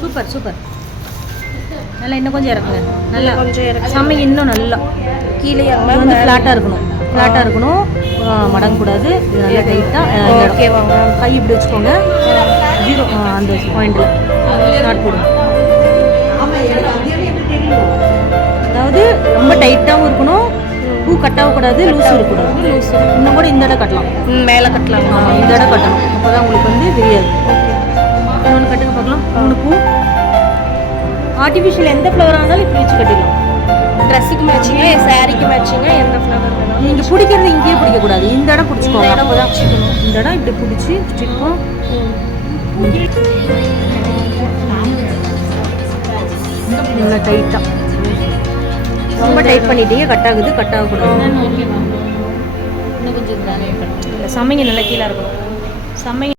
Super super. நல்லா இன்னும் கொஞ்சம் இறக்குங்க. நல்லா கொஞ்சம் இறக்கு. சமைங்க இன்னும் நல்லா கீழே வந்து ஃப்ளாட்டாக இருக்கணும். ஃப்ளாட்டாக இருக்கணும், மடங்கக்கூடாது. இது நல்லா டைட்டாக. ஓகேவாங்க. கை இப்படி வச்சுக்கோங்க. 0 அந்த பாயிண்டில் ஸ்டார்ட் போடுங்க. அதாவது ரொம்ப டைட்டாகவும் இருக்கணும், பூ கட்டாகக்கூடாது, லூஸும் இருக்கக்கூடாது. லூஸ் இன்னும் கூட இந்த இடம் கட்டலாம், மேலே கட்டலாம். இந்த இடம் கட்டணும், அப்போ தான் உங்களுக்கு வந்து தெரியாது. ஓகே, இன்னொன்று கட்டுங்க பார்க்கலாம். 3 பூ. ஆர்டிஃபிஷியல் எந்த ஃப்ளவராக இருந்தாலும் இப்படி வச்சு கட்டிடலாம். ட்ரெஸ்ஸுக்கு மேட்சிங்க, சாரீக்கு மேட்சிங்க, எந்த ஃப்ளவர் வேணும். நீங்கள் பிடிக்கிறது இங்கேயே பிடிக்கக்கூடாது, இந்த இடம் பிடிச்சிக்கோங்க. அப்போ தான் இந்த இடம் இப்படி பிடிச்சி ஸ்டிக்கும். நல்லா டைட்டாக, ரொம்ப டைட் பண்ணிட்டீங்க, கட் ஆகுது. கட் ஆகக்கூடாது. இன்னும் கொஞ்சம் சமைங்க நல்லா கீழே இருக்கணும். சமைங்க.